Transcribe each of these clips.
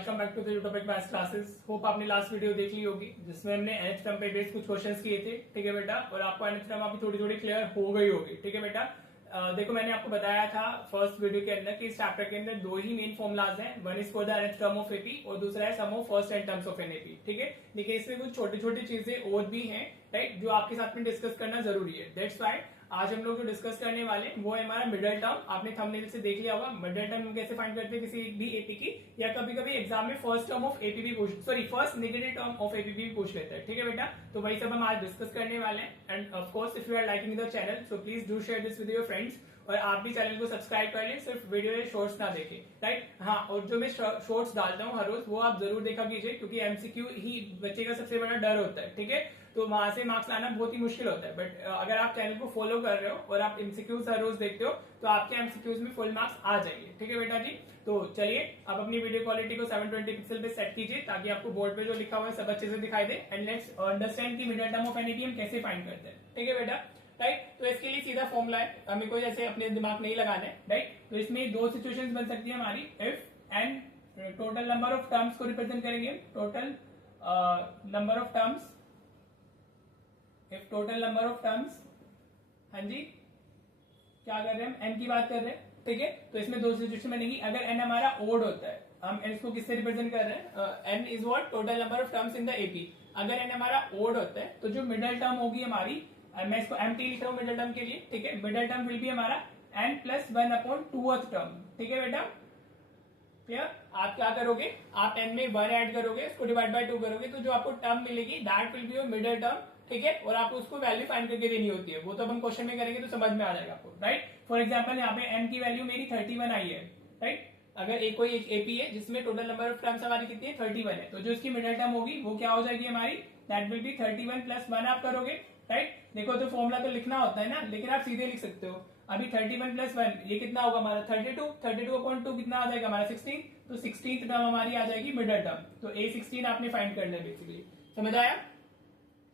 Welcome back to the YouTube maths classes. Hope आपने last video देख ली होगी जिसमें हमने nth टर्म पे बेस्ड कुछ क्वेश्चंस किए थे। ठीक है बेटा, और आपको nth टर्म अभी थोड़ी थोड़ी क्लियर हो गई होगी। ठीक है बेटा, देखो मैंने आपको बताया था फर्स्ट वीडियो के अंदर कि इस चैप्टर के अंदर दो ही मेन फॉर्मुलाज हैं, one is for the nth term of AP और दूसरा है sum of first n terms of an AP. ठीक है, देखिए इसमें कुछ छोटी छोटी चीजें और भी हैं, राइट, जो आपके साथ में डिस्कस करना जरूरी है। दैट्स व्हाई आज हम लोग जो डिस्कस करने वाले हैं वो है हमारा मिडिल टर्म। आपने थंबनेल से देख लिया होगा मिडिल टर्म हम कैसे फाइंड करते हैं किसी भी एपी की, या कभी कभी एग्जाम में फर्स्ट टर्म ऑफ एपी भी first negative term of AP भी पूछ लेते हैं। ठीक है बेटा, तो वही सब हम आज डिस्कस करने वाले हैं। And of course if you are liking the channel so please do share this with your friends, और आप भी चैनल को सब्सक्राइब कर लें, सिर्फ वीडियो या शॉर्ट्स ना देखें, राइट। हाँ, और जो मैं शॉर्ट्स डालता हूँ हर रोज वो आप जरूर देखा कीजिए, क्योंकि एमसीक्यू ही बच्चे का सबसे बड़ा डर होता है। ठीक है, तो वहां से मार्क्स लाना बहुत ही मुश्किल होता है, बट अगर आप चैनल को फॉलो कर रहे हो और आप एमसीक्यूज हर रोज देखते हो तो आपके एमसीक्यूज में फुल मार्क्स आ जाएंगे। ठीक है बेटा जी, तो चलिए अब अपनी वीडियो क्वालिटी को 720 पिक्सल पे सेट कीजिए ताकि आपको बोर्ड पे जो लिखा हुआ है सब अच्छे से दिखाई दे। एंड लेट्स अंडरस्टैंड कि middle term of an AP हम कैसे फाइंड करते हैं। ठीक है बेटा, राइट, तो इसके लिए सीधा फॉर्मूला है, हमें कोई जैसे अपने दिमाग नहीं लगाना है, राइट। तो इसमें दो सिचुएशंस बन सकती है हमारी। If n total number of terms को रिप्रेजेंट करेंगे, total number of terms, if total number of terms, हाँ जी क्या कर रहे हैं हम, एन की बात कर रहे हैं। ठीक है, तो इसमें दो सिचुएशन बनेगी। अगर एन हमारा ओड होता है, हम एन को किससे रिप्रेजेंट कर रहे हैं, n is what total number of terms in the AP. अगर एन हमारा ओड होता है तो जो मिडिल टर्म होगी हमारी, मैं इसको एमटी लिख रहा हूं मिडिल टर्म के लिए। ठीक है, मिडिल टर्म विल बी हमारा n plus 1 upon 2th term. ठीक है बेटा, क्लियर। आप क्या करोगे, आप एन में 1 ऐड करोगे, इसको डिवाइड बाय 2 करोगे, तो जो आपको टर्म मिलेगी that will be your middle term. ठीक है, और आपको उसको वैल्यू फाइंड करके देनी होती है, वो तो हम क्वेश्चन में करेंगे तो समझ में आ जाएगा आपको, राइट। फॉर एग्जाम्पल यहाँ पे एन की वैल्यू मेरी 31 आई है, राइट। अगर एक कोई एपी है जिसमें टोटल नंबर ऑफ टर्म्स हमारी कितनी है, 31 है, तो जो इसकी मिडिल टर्म होगी वो क्या हो जाएगी हमारी, दैट विल बी 31 प्लस 1 आप करोगे, राइट। देखो तो फॉर्मूला तो लिखना होता है ना, लेकिन आप सीधे लिख सकते हो। अभी 31 प्लस 1 ये कितना होगा हमारा 32 अपॉन 2 कितना आ जाएगा हमारा 16, तो 16th टर्म हमारी आ जाएगी मिडिल टर्म। तो A16 आपने फाइंड करना है बेसिकली, समझ आया।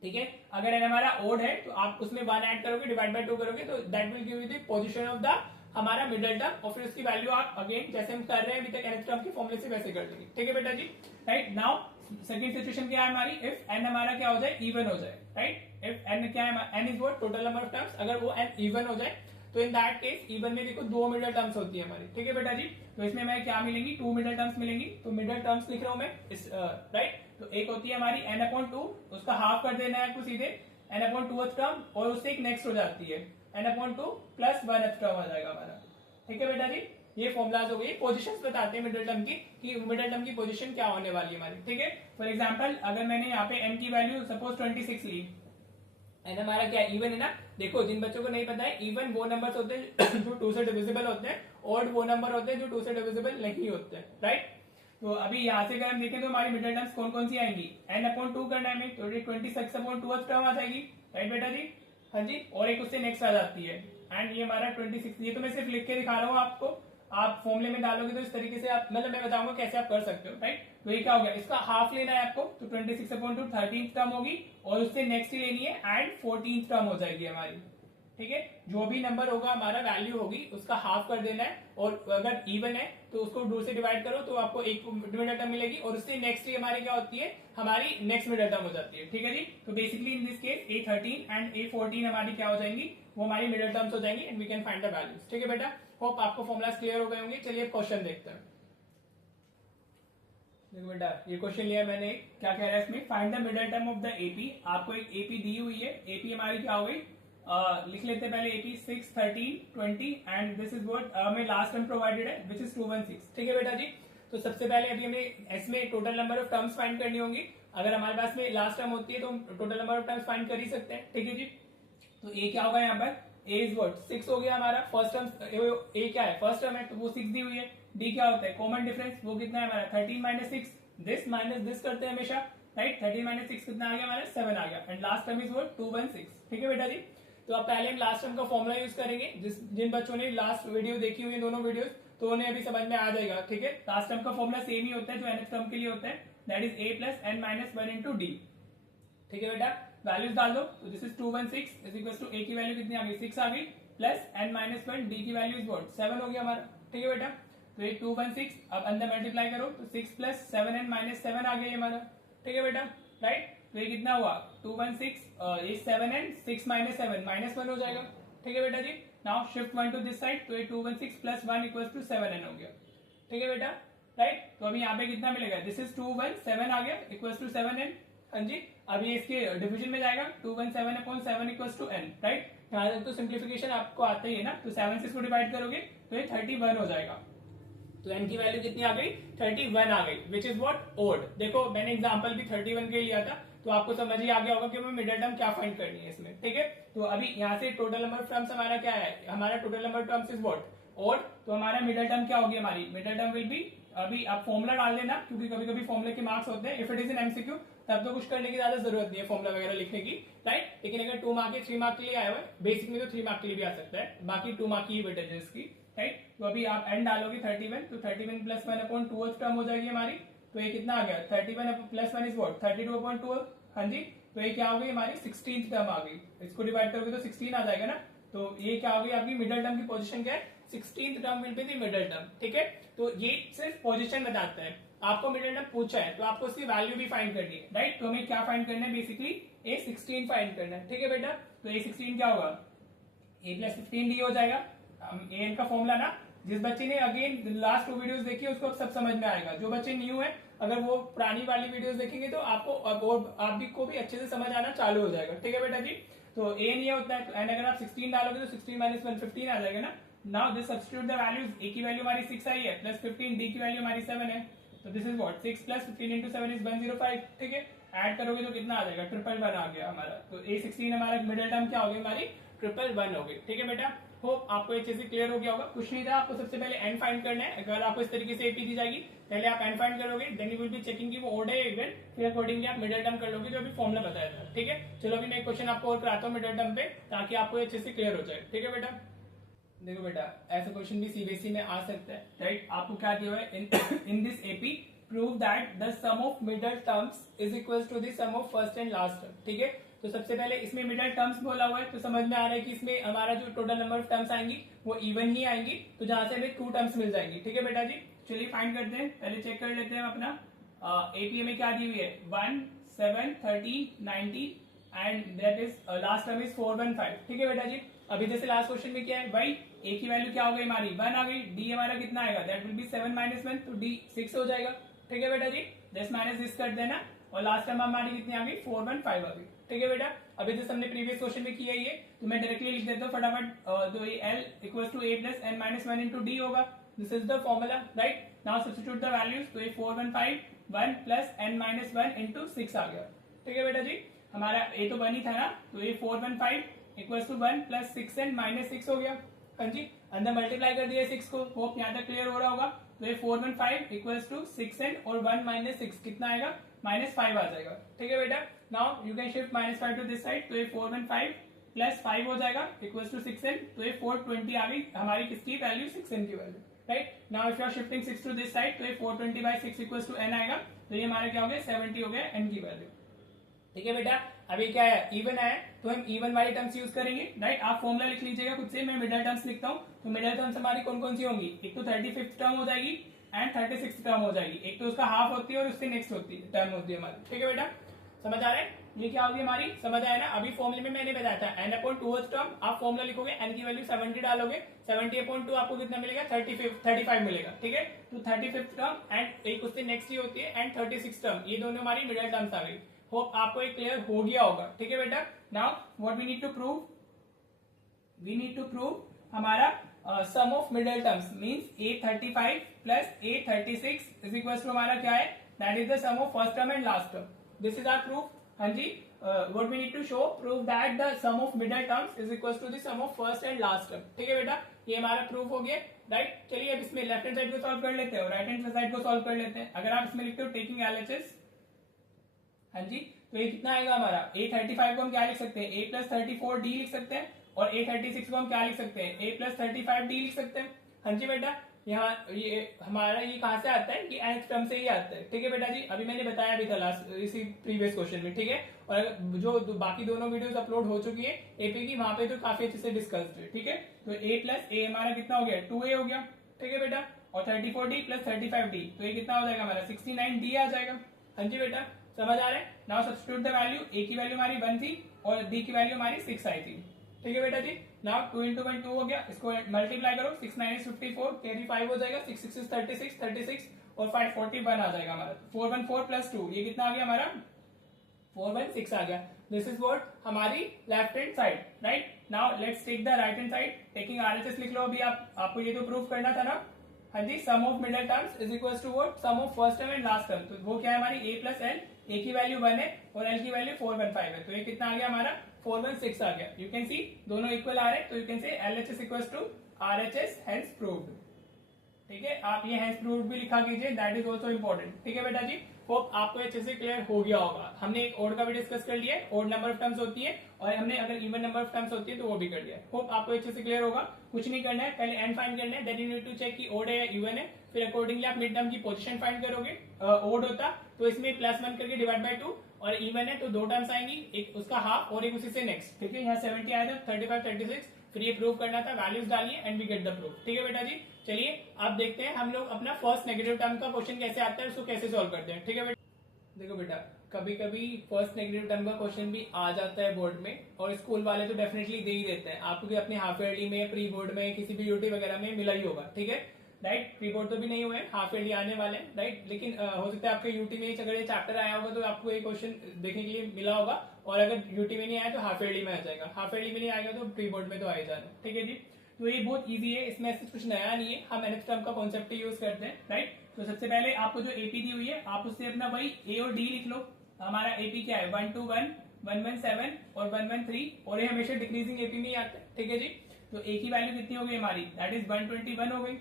ठीक है, अगर एन हमारा ओड है तो आप उसमें 1 ऐड करोगे, डिवाइड बाय 2 करोगे, तो that will give you the position of the हमारा मिडिल टर्म, और फिर उसकी वैल्यू आप अगेन जैसे हम कर रहे हैं अभी तक nth टर्म के फॉर्मूले से वैसे कर देंगे। ठीक है बेटा जी, राइट। नाउ सेकंड सिचुएशन क्या है हमारी, इफ एन हमारा क्या हो जाए, इवन हो जाए, राइट। इफ एन क्या है, n is what total number of terms, अगर वो एन इवन हो जाए तो इन दैट केस इवन में देखो दो मिडिल टर्म्स होती है हमारी। ठीक है बेटा जी, तो इसमें हमें क्या मिलेंगी, 2 मिडिल टर्म्स मिलेंगी। तो मिडिल टर्म्स लिख रहा हूं मैं इस, राइट। तो एक होती है हमारी n अपॉन 2, उसका हाफ कर देना है आपको सीधे, n अपॉन 2th टर्म, और उससे एक नेक्स्ट हो जाती है n upon 2 plus 1th term आ जाएगा हमारा। ठीक है बेटा जी, ये फॉर्मुलाज हो गई, पोजीशंस बताते हैं मिडिल टर्म की कि मिडिल टर्म की पोजीशन क्या होने वाली है हमारी। ठीक है, फॉर एग्जांपल अगर मैंने यहाँ पे n की वैल्यू सपोज 26 ली, एन हमारा क्या इवन है ना। देखो जिन बच्चों को नहीं पता है, इवन वो नंबर्स होते हैं जो 2 से डिविजिबल होते हैं, ऑड वो नंबर होते हैं जो 2 से डिविजिबल नहीं होते हैं, राइट। तो अभी यहाँ से अगर हम देखें तो हमारी मिडिल टर्म्स कौन कौन सी आएंगी, n अपॉन 2 करना है हमें, तो 26 अपॉन 2th टर्म आ जाएगी, राइट बेटा जी, हाँ जी, और एक उससे नेक्स्ट आ जाती है, एंड ये हमारा 26। ये तो मैं सिर्फ लिख के दिखा रहा हूँ आपको, आप फॉर्मूले में डालोगे तो इस तरीके से आप, मतलब मैं बताऊंगा कैसे आप कर सकते हो, राइट। तो ये क्या हो गया, इसका हाफ लेना है आपको, तो 26 अपॉन 2 13th टर्म होगी, और उससे नेक्स्ट ही लेनी है एंड 14th टर्म हो जाएगी हमारी। ठीक है, जो भी नंबर होगा हमारा वैल्यू होगी उसका हाफ कर देना है, और अगर इवन है तो उसको 2 से डिवाइड करो तो आपको एक मिडिल टर्म मिलेगी, और उससे नेक्स्ट ही हमारी क्या होती है, हमारी नेक्स्ट मिडिल टर्म हो जाती है। ठीक है जी, तो basically in this case A13 and A14 हमारी क्या हो जाएंगी, वो हमारी मिडिल टर्म्स हो जाएंगी, and we can find the values. ठीक है बेटा, होप आपको फॉर्मुलाज क्लियर हो गए होंगे। चलिए क्वेश्चन देखते हैं। देखो बेटा, ये क्वेश्चन लिया मैंने, क्या कह रहा है इसमें, find the middle term of the AP. आपको एक एपी दी हुई है, एपी हमारी क्या हो गई, लिख लेते हैं पहले AP 6, 13, 20, and this is what हमें लास्ट टर्म प्रोवाइडेड है विच इज 216। ठीक है बेटा जी, तो सबसे पहले अभी हमें इसमें total number of terms find करनी होंगी। अगर हमारे पास में लास्ट टर्म होती है तो हम total number of terms find कर ही सकते हैं। ठीक है जी, तो ए क्या होगा यहाँ पर, ए इज व्हाट 6 हो गया हमारा, फर्स्ट टर्म ए क्या है, फर्स्ट टर्म है तो वो 6 दी हुई है। डी क्या होता है, कॉमन डिफरेंस, वो कितना है हमारा 13 माइनस 6, दिस माइनस दिस करते हैं हमेशा, राइट। 13 माइनस 6 कितना आ गया हमारा, 7 आ गया, and last term is what 216। ठीक है बेटा जी, तो अब पहले हम लास्ट टर्म का फॉर्मुला यूज करेंगे, जिन बच्चों ने लास्ट वीडियो देखी हुई है दोनों वीडियोस, तो उन्हें अभी समझ में आ जाएगा। ठीक है, लास्ट टर्म का फॉर्मुला सेम ही होता है जो nth टर्म के लिए होता है, that is a plus n minus 1 into d. ठीक है बेटा, वैल्यूज डाल दो, तो this is 216 is equal to a की वैल्यू कितनी आ गई, 6 आ गई, प्लस n माइनस 1, डी की वैल्यू इज व्हाट 7 हो गया हमारा। ठीक है बेटा, तो ये 216, अब अंदर मल्टीप्लाई करो तो 6 प्लस 7n माइनस 7 आ गया ये हमारा, ठीक है बेटा, राइट। तो ये कितना हुआ 216, ये 7n 6 माइनस 7 माइनस 1 हो जाएगा, ठीक है बेटा जी। Now shift 1 to this side, तो ये 216 प्लस 1 इक्वल्स टू 7n हो गया, ठीक है बेटा, राइट। तो अभी यहाँ पे कितना मिलेगा, दिस इज 217 आ गया इक्वल्स टू 7n, हाँ जी। अब ये इसके डिवीजन में जाएगा 217 upon 7 equals to n, right. यहाँ तक तो सिंप्लीफिकेशन आपको आता ही है ना, तो 7 से इसको डिवाइड करोगे तो ये 31 हो जाएगा। तो n की वैल्यू कितनी आ गई, 31 आ गई, विच इज व्हाट ओड। देखो मैंने एग्जांपल भी 31 के लिया था, तो आपको समझ ही आ गया होगा कि हमें मिडिल टर्म क्या फाइंड करनी है इसमें, ठीक है। तो अभी यहाँ से टोटल नंबर ऑफ टर्म्स हमारा क्या है, हमारा total number terms is what odd. तो हमारा मिडिल टर्म क्या होगी, हमारी मिडिल टर्म विल बी, अभी आप फॉर्मूला डाल देना क्योंकि कभी कभी फॉर्मूले के मार्क्स होते हैं। If it is in MCQ तब तो कुछ करने की ज्यादा जरूरत नहीं है फॉर्मूला वगैरह लिखने की, राइट। लेकिन अगर 2 मार्क के 3 मार्क के लिए आया हुआ है, बेसिक में तो 3 मार्क के लिए भी आ सकता है, बाकी 2 मार्क की वेटेज है इसकी, राइट। तो अभी आप एन डालोगे 31, तो 31 प्लस 1 अपॉन 2 टर्म हो जाएगी हमारी। तो ये कितना आ गया 31 प्लस 1 इज व्हाट 32 अपॉन 2, हाँ जी। तो ये क्या हो गई हमारी 16th टर्म आ गई, इसको डिवाइड करोगे तो 16 आ जाएगा ना। तो ये क्या हो गई आपकी मिडिल टर्म की पोजीशन क्या है, 16th term will be the middle term, ठीक है। तो ये सिर्फ पोजीशन बताता है, आपको मिडिल टर्म पूछा है तो आपको उसकी वैल्यू भी फाइंड करनी है, राइट। तो हमें क्या फाइंड करना है, बेसिकली a16 फाइंड करना है, ठीक है बेटा। तो a16 क्या होगा, a प्लस 15d हो जाएगा, an का फॉर्मूला ना। जिस बच्चे ने अगेन लास्ट 2 वीडियोस देखी उसको सब समझ में आएगा, जो बच्चे न्यू है अगर वो पुरानी वाली वीडियोस देखेंगे तो आपको आप भी को भी अच्छे से समझ आना चालू हो जाएगा, ठीक है बेटा जी। तो an ये होता है, तो n अगर आप 16 डालोगे तो 16 माइनस 1 15 आ जाएगा ना। Now this substitute the values, a की वैल्यू हमारी 6 आई है, प्लस 15 d की वैल्यू हमारी 7 है, तो this is what 6 plus 15 into 7 is 105, ठीक है। ऐड करोगे तो कितना आ जाएगा 111 आ गया हमारा। तो a16 हमारा मिडिल टर्म क्या हो गई हमारी 111 हो गई, ठीक है बेटा। होप आपको ये चीज क्लियर हो गया होगा, कुछ नहीं था, आपको सबसे पहले n फाइंड करना है। अगर आपको इस तरीके से एपी दी जाएगी, पहले आप n फाइंड करोगे, then you will be checking कि वो ओड है इवन, फिर अकॉर्डिंगली आप मिडिल टर्म कर लोगे जो अभी फॉर्मूला बताया था, ठीक है। चलो अभी मैं एक क्वेश्चन आपको और कराता हूँ मिडिल टर्म पे, ताकि आपको ये अच्छे से क्लियर हो जाए, ठीक है बेटा। देखो बेटा ऐसा क्वेश्चन भी सीबीएसई में आ सकता है, राइट। आपको क्या दिया हुआ है, in this AP prove that the sum of middle terms is equal to the sum of first and last term, ठीक है। तो सबसे पहले इसमें मिडिल टर्म्स बोला हुआ है, तो समझ में आ रहा है कि इसमें हमारा जो टोटल नंबर ऑफ टर्म्स आएंगी वो इवन ही आएंगी, तो जहां से हमें 2 टर्म्स मिल जाएंगी, ठीक है बेटा जी। चलिए फाइंड करते हैं, पहले चेक कर लेते हैं अपना एपी में क्या दी हुई है 1 7 13 90 and that is last term is 415, ठीक है बेटा जी। अभी जैसे लास्ट क्वेश्चन में क्या है भाई, ए की वैल्यू क्या हो गई हमारी 1 आ गई, डी हमारा कितना आएगा दैट विल बी 7 माइनस 1, तो डी 6 हो जाएगा, ठीक है बेटा जी। दिस माइनस दिस कर देना, और लास्ट टर्म हमारी कितनी आ गई 415 आ गई, ठीक है बेटा। अभी जैसे हमने प्रीवियस क्वेश्चन में किया ये, तो मैं डायरेक्टली लिख देता हूँ फटाफट, तो ये L equals to a plus n minus 1 into D होगा, this is the formula, right. Now substitute the values, तो ये 415 1 प्लस n माइनस 1 इंटू 6 आ गया, ठीक है बेटा जी। हमारा a तो 1 ही था ना, तो ये 415 equals to 1 plus 6n minus 6 हो गया, हाँ जी। अंदर मल्टीप्लाई कर दिया 6 को, होप यहाँ तक क्लियर हो रहा होगा। तो ये 415 इक्वल्स टू 6n और 1 माइनस 6 कितना आएगा -5 आ जाएगा, ठीक है बेटा। Now you can shift -5 to this side, तो ये 415 प्लस 5 हो जाएगा इक्वल्स टू 6n, तो ये 420 आ गई हमारी किसकी वैल्यू 6n की value, right. Now if you are shifting 6 to this side, तो ये 420 बाय 6 इक्वल्स टू n आएगा, तो ये हमारा क्या हो गया 70 हो गया n की वैल्यू, ठीक है बेटा। अभी क्या है इवन है, तो हम इवन वाली टर्म्स यूज करेंगे, राइट। आप फॉर्मूला लिख लीजिएगा खुद से, मैं मिडिल टर्म्स लिखता हूँ। तो मिडिल टर्म्स हमारी कौन कौन सी होंगी, एक तो 35th टर्म हो जाएगी एंड 36th टर्म हो जाएगी, एक तो उसका हाफ होती है और उससे नेक्स्ट होती है टर्म होती है हमारी, ठीक है बेटा। समझ आ रहा है, ये क्या होगी हमारी, समझ आया ना। अभी फॉर्मूले में मैंने बताया था n अपॉन 2th टर्म, आप फॉर्मूला लिखोगे n की वैल्यू 70 डालोगे, 70 अपॉन 2 आपको कितना मिलेगा 35 मिलेगा, ठीक है। तो 35th टर्म एंड एक उससे नेक्स्ट ही होती है एंड 36th टर्म, ये दोनों हमारी मिडिल टर्म्स आ गई। होप आपको एक क्लियर हो गया होगा, ठीक है बेटा। Now what we need to prove, हमारा sum of middle terms means a35 plus a36 is equal to हमारा क्या है, that is the sum of first term and last term, this is our proof, हाँ जी। What we need to show, prove that the sum of middle terms is equal to the sum of first and last term, ठीक है बेटा। ये हमारा proof हो गया, right. चलिए अब इसमें लेफ्ट हैंड साइड को सॉल्व कर लेते हैं और राइट हैंड साइड को सॉल्व कर लेते हैं। अगर आप इसमें लिखते हो टेकिंग LHS, हाँ जी, तो ये कितना आएगा हमारा a35 को हम क्या लिख सकते हैं a प्लस 34d लिख सकते हैं, और a36 को हम क्या लिख सकते हैं a प्लस 35d लिख सकते हैं, हाँ जी बेटा। यहाँ ये हमारा ये कहाँ से आता है, ये nth टर्म से ही आता है, ठीक है बेटा जी। अभी मैंने बताया भी था लास्ट इसी प्रीवियस क्वेश्चन में, ठीक है। और जो बाकी दोनों वीडियोस अपलोड हो चुकी है एपी की, वहां पे तो काफी अच्छे से डिस्कस्ड है, ठीक है। तो a प्लस a हमारा कितना हो गया 2a हो गया, ठीक है बेटा। और 34d प्लस 35d, तो ये कितना हो जाएगा हमारा 69d आ जाएगा। हाँ जी बेटा, समझ आ रहा है। Now substitute the value, a की वैल्यू हमारी 1 थी और d की वैल्यू हमारी 6 आई थी। ठीक है बेटा जी। नाउ 2 into 1 2 हो गया, इसको मल्टीप्लाई करो, 6 9 is 54, कैरी 5 हो जाएगा, 6 6 is 36, 36 और 5 41 आ जाएगा हमारा। 414 प्लस 2 ये कितना आ गया हमारा 416 आ गया। दिस इज व्हाट हमारी left hand side, right. Now let's take the right hand side, taking RHS लिख लो अभी आपको ये तो प्रूफ करना था ना। हाँ जी, sum of middle terms is equal to what, sum of first term and last term. तो वो क्या है हमारी a प्लस एल, a की वैल्यू 1 है और l की वैल्यू 415 है, तो ये कितना आ गया हमारा 416 आ गया। यू कैन सी दोनों इक्वल आ रहे हैं, तो you can say LHS equals to RHS, hence proved. ठीक है, आप ये हेंस प्रूव्ड भी लिखा कीजिए, दैट इज ऑल्सो इंपॉर्टेंट। ठीक है बेटा जी, होप आपको अच्छे से क्लियर हो गया होगा। हमने एक ओड का भी डिस्कस कर लिया है, ओड नंबर ऑफ टर्म्स होती है, और हमने अगर इवन नंबर ऑफ टर्म्स होती है तो वो भी कर लिया है। होप आपको अच्छे से क्लियर होगा। कुछ नहीं करना है, पहले एन फाइंड करना है, then you need to check कि ओड है या इवन है, फिर अकॉर्डिंगली आप मिड टर्म की पोजीशन फाइंड करोगे। ओड होता तो इसमें +1 करके डिवाइड बाय 2, और इवन है तो 2 टर्म्स आएंगी, एक उसका हाफ और एक उसी से नेक्स्ट। ठीक है, यहाँ 70 आया था, 35 36, फिर ये प्रूव करना था, वैल्यूज डालिए and we get the proof. ठीक है बेटा जी, चलिए अब देखते हैं हम लोग अपना फर्स्ट नेगेटिव टर्म का क्वेश्चन कैसे आता है, उसको कैसे सॉल्व करते हैं। ठीक है बेटा, देखो बेटा, कभी कभी फर्स्ट नेगेटिव टर्म का क्वेश्चन भी आ जाता है बोर्ड में, और स्कूल वाले तो डेफिनेटली दे ही देते हैं आपको, कि अपने हाफ ईयरली में, प्री बोर्ड में, किसी भी यूटी वगैरह में मिला ही होगा। ठीक है, राइट। प्री बोर्ड तो भी नहीं हुए, हाफ ईयरली आने वाले हैं, राइट। लेकिन हो सकता है आपके यूटी में अगर ये चैप्टर आया होगा तो आपको ये क्वेश्चन देखने के लिए मिला होगा, और अगर यूटी में नहीं आया तो हाफ ईयरली में आ जाएगा, हाफ ईयरली में नहीं आएगा तो प्री बोर्ड में तो आ जाना। ठीक है जी, तो ये बहुत ईजी है, इसमें ऐसे कुछ नया नहीं है, हम nth टर्म का कॉन्सेप्ट यूज करते हैं, राइट। तो सबसे पहले आपको जो एपी दी हुई है, आप उससे अपना वही ए और डी लिख लो। हमारा एपी क्या है 121, 117 और 113, और ये हमेशा डिक्रीजिंग एपी में ही आता है। ठीक है जी, तो ए की वैल्यू कितनी हो गई हमारी, दैट इज 121 हो गई।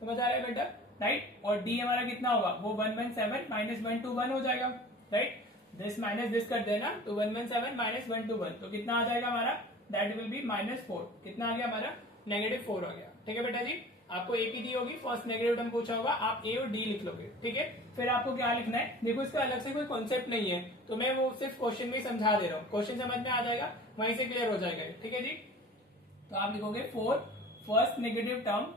समझ आ रहा है बेटा, राइट। और डी हमारा कितना होगा, वो 117 माइनस 121 हो जाएगा, राइट। दिस माइनस दिस कर देना, तो 117 माइनस 121, तो कितना आ जाएगा हमारा, दैट विल बी -4। कितना आ गया हमारा, -4 आ गया। ठीक है बेटा जी, आपको एपी दी होगी, फर्स्ट नेगेटिव टर्म पूछा होगा, आप ए और डी लिख लोगे। ठीक है, फिर आपको क्या लिखना है, देखो इसका अलग से कोई कॉन्सेप्ट नहीं है, तो मैं वो सिर्फ क्वेश्चन में ही समझा दे रहा हूँ, क्वेश्चन समझ में आ जाएगा, वहीं से क्लियर हो जाएगा। ठीक है जी, तो आप लिखोगे फॉर फर्स्ट नेगेटिव टर्म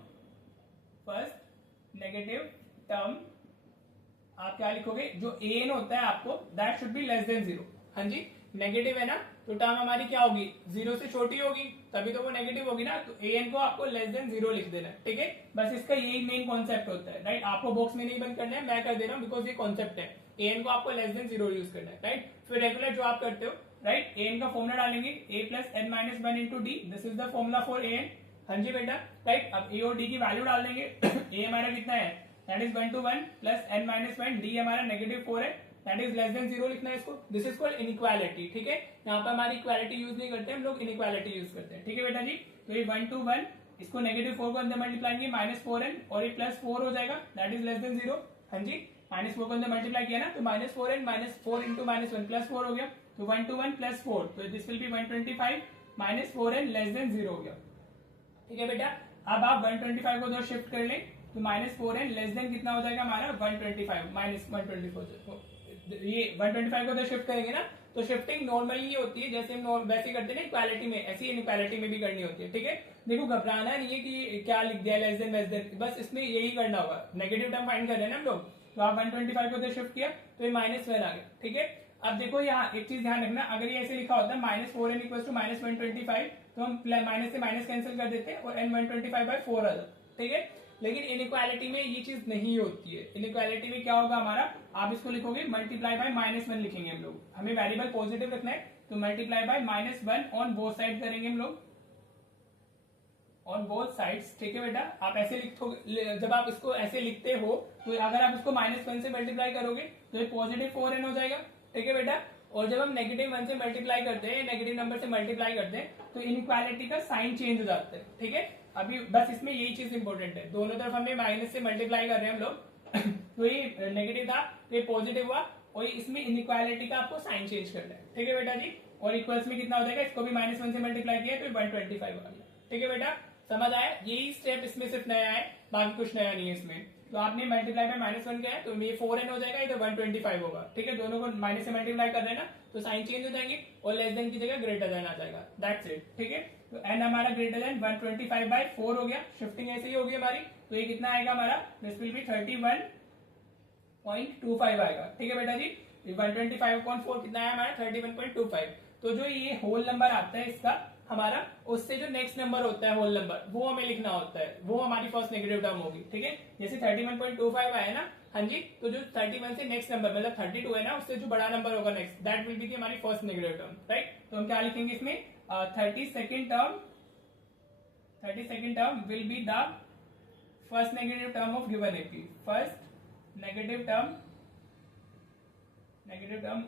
आप क्या लिखोगे, जो एन होता है आपको, that should be less than 0। हाँ जी, नेगेटिव है ना, तो टर्म हमारी क्या होगी, 0 से छोटी होगी, तभी तो वो नेगेटिव होगी ना, तो एन को आपको लेस देन 0 लिख देना है। ठीक है, बस इसका यही मेन कॉन्सेप्ट होता है, राइट। आपको बॉक्स में नहीं बंद करना है, मैं कर दे रहा हूँ बिकॉज ये कॉन्सेप्ट है। एन को आपको लेस देन 0 यूज करना है, राइट। फिर रेगुलर जो आप करते हो, राइट, एन का फॉर्मुला डालेंगे, a plus n minus 1 into d, this is the formula for n. हाँ जी बेटा, राइट। अब ए और डी की वैल्यू डाल देंगे, ए हमारा कितना है, that is 121 plus n minus 1, D हमारा -4 है, दैट इज लेस देन 0 लिखना है इसको। This is called inequality. ठीक है, यहाँ पर हमारी इक्वालिटी यूज नहीं करते हम लोग, इनइक्वालिटी यूज करते हैं। ठीक है बेटा जी, तो ये 121, इसको -4 को अंदर मल्टीप्लाई किए -4n, और ये +4 हो जाएगा, दैट इज लेस देन 0। हाँ जी, -4 को अंदर मल्टीप्लाई किया ना, तो -4n -4 इंटू -1 +4 हो गया, तो 121 +4, तो this will be 125 -4n less than 0 हो गया। ठीक है बेटा, अब आप 125 को उधर शिफ्ट कर लें, तो -4n लेस देन कितना हो जाएगा हमारा 125 -124। ये 125 को उधर शिफ्ट करेंगे ना, तो शिफ्टिंग नॉर्मली होती है, जैसे हम वैसे करते हैं ना इक्वालिटी में, ऐसी इनइक्वालिटी में भी करनी होती है। ठीक है, देखो घबराना नहीं है कि क्या लिख दिया लेस देन, बस इसमें यही करना होगा। नेगेटिव टर्म फाइंड कर रहे हैं ना हम लोग, तो आप 125 को उधर शिफ्ट किया तो ये -1 आ गया। ठीक है, अब देखो यहाँ एक चीज ध्यान रखना, अगर ये ऐसे लिखा होता है -4n इक्वल टू -125, तो हम माइनस से माइनस कैंसिल कर देते हैं और n 125/4 आ जाता। ठीक है, लेकिन इनइक्वालिटी में ये चीज नहीं होती है। इनइक्वालिटी में क्या होगा हमारा, आप इसको लिखोगे मल्टीप्लाई बाय -1 लिखेंगे हम लोग, हमें वेरिएबल पॉजिटिव रखना है, तो multiply by -1 on both side करेंगे हम लोग, ऑन बोथ साइड्स। ठीक है बेटा, आप ऐसे लिखोगे, जब आप इसको ऐसे लिखते हो तो अगर आप इसको -1 से मल्टीप्लाई करोगे तो ये +4n हो जाएगा। ठीक है बेटा, और जब हम -1 से मल्टीप्लाई करते हैं, नेगेटिव नंबर से मल्टीप्लाई करते हैं, तो इनइक्वालिटी का साइन चेंज हो जाता है। ठीक है, अभी बस इसमें यही चीज इंपॉर्टेंट है, दोनों तरफ हमें माइनस से मल्टीप्लाई कर रहे हैं हम लोग तो ये नेगेटिव था तो ये पॉजिटिव हुआ, और इसमें इनइक्वालिटी का आपको साइन चेंज करना है। ठीक है बेटा जी, और इक्वल्स में कितना हो जाएगा, इसको भी -1 से मल्टीप्लाई किया तो 125 आ गया। ठीक है बेटा, समझ आया, यही स्टेप इसमें सिर्फ नया है, बाकी कुछ नया नहीं है इसमें। तो आपने मल्टीप्लाई बाय -1 किया है, तो ये 4n हो जाएगा, इधर 125 होगा। ठीक है, दोनों को माइनस से मल्टीप्लाई कर रहे हैं ना, तो साइन चेंज हो जाएंगे और लेस देन की जगह ग्रेटर देन आ जाएगा, दैट्स इट। ठीक है, तो n हमारा ग्रेटर देन 125/4 हो गया, शिफ्टिंग ऐसे ही होगी हमारी, तो ये कितना आएगा हमारा, दिस विल बी 31.25 आएगा। ठीक है बेटा जी, 125/4 कितना है हमारा 31.25। तो जो ये होल नंबर आता है इसका हमारा, उससे जो नेक्स्ट नंबर होता है होल नंबर वो हमें लिखना होता है, वो हमारी फर्स्ट नेगेटिव टर्म होगी। ठीक है, जैसे 31.25 आया ना, हाँ जी, तो जो 31 से नेक्स्ट नंबर मतलब 32 है ना, उससे जो बड़ा नंबर होगा नेक्स्ट, दैट विल बी हमारी फर्स्ट नेगेटिव टर्म, राइट। तो हम क्या लिखेंगे इसमें, 32nd term will be the first negative term of given AP, first negative term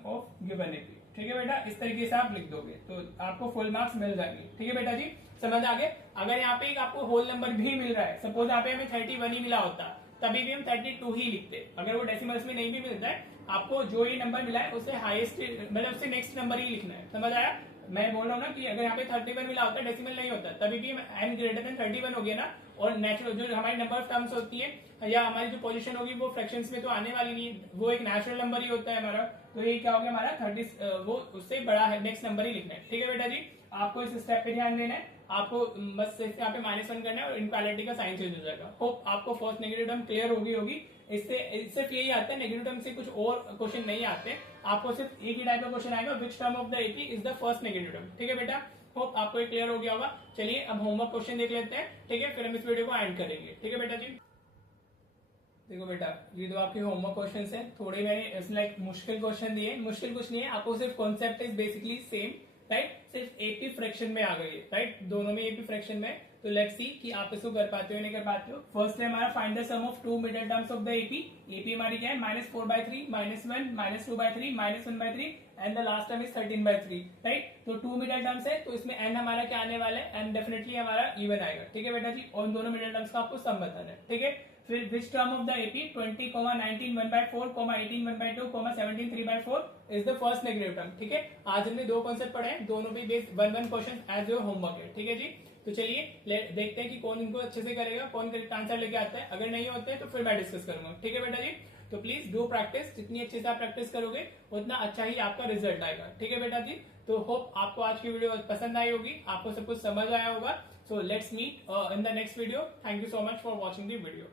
of given AP. ठीक है बेटा, इस तरीके से आप लिख दोगे तो आपको फुल मार्क्स मिल जाएंगे। ठीक है बेटा जी, समझ आ गए। अगर यहाँ पे एक आपको होल नंबर भी मिल रहा है, सपोज यहाँ पे हमें 31 ही मिला होता, तभी भी हम 32 ही लिखते। अगर वो डेसिमल्स में नहीं भी मिलता है, आपको जो ये नंबर मिला है उससे हाईएस्ट मतलब उससे नेक्स्ट नंबर ही लिखना है, समझ आया। मैं बोल रहा हूँ ना कि अगर यहाँ पे 31 मिला होता, डेसिमल नहीं होता, तभी भी n ग्रेटर देन 31 हो गया ना, और नेचुरल जो हमारी नंबर ऑफ टर्म्स होती है या हमारी जो पोजीशन होगी वो फ्रैक्शंस में तो आने वाली नहीं, वो एक नेचुरल नंबर ही होता है हमारा। तो ये क्या हो गया हमारा 30, वो उससे बड़ा है नेक्स्ट नंबर ही लिखना है। ठीक है बेटा जी, आपको इस स्टेप पे ध्यान देना है, आपको बस यहाँ पे -1 करना है और इनक्वालिटी का साइन चेंज हो जाएगा। होप आपको फर्स्ट नेगेटिव टर्म क्लियर होगी। इससे सिर्फ यही आता है, नेगेटिव टर्म से कुछ और क्वेश्चन नहीं आते, आपको सिर्फ एक ही टाइप का क्वेश्चन आएगा, which term of the AP is the first negative term. ठीक है बेटा, होप आपको ये क्लियर हो गया होगा। चलिए अब होमवर्क क्वेश्चन देख लेते हैं, ठीक है, फिर हम इस वीडियो को एंड करेंगे। ठीक है बेटा जी, देखो बेटा, ये दो आपके होमवर्क क्वेश्चंस हैं, थोड़े मैंने लाइक मुश्किल क्वेश्चन दिए, मुश्किल कुछ नहीं है, आपको सिर्फ concept is basically same, right, सिर्फ एपी फ्रैक्शन में आ गई है, राइट, दोनों में एपी फ्रैक्शन में। तो लेट्स सी कि आप इसको कर पाते हो नहीं कर पाते हो। फर्स्ट है हमारा find the sum of two middle terms of the AP. AP हमारी क्या है, -4/3, -1, -2/3, -1/3 and the last term is 13/3, right. तो टू मिडल टर्म्स है, तो इसमें n हमारा क्या आने वाला है, n डेफिनेटली हमारा इवन आएगा। ठीक है बेटा जी, और दोनों मिडल टर्म्स का आपको सम बताना है। ठीक है, फिर which term of the AP 20, 19 1/4, 18 1/2, 17 3/4 is the first negative term. ठीक है, आज हमने दो कॉन्सेप्ट पढ़े हैं, दोनों भी based 1 question as your homework है। ठीक है जी, तो चलिए देखते हैं कि कौन इनको अच्छे से करेगा, कौन करेक्ट आंसर लेके आता है। अगर नहीं होते हैं तो फिर मैं डिस्कस करूंगा। ठीक है बेटा जी, तो प्लीज डू प्रैक्टिस, जितनी अच्छे से आप प्रैक्टिस करोगे उतना अच्छा ही आपका रिजल्ट आएगा। ठीक है बेटा जी, तो होप आपको आज की वीडियो पसंद आई होगी, आपको सब कुछ समझ आया होगा। So let's meet in the next video. Thank you so much for watching the video.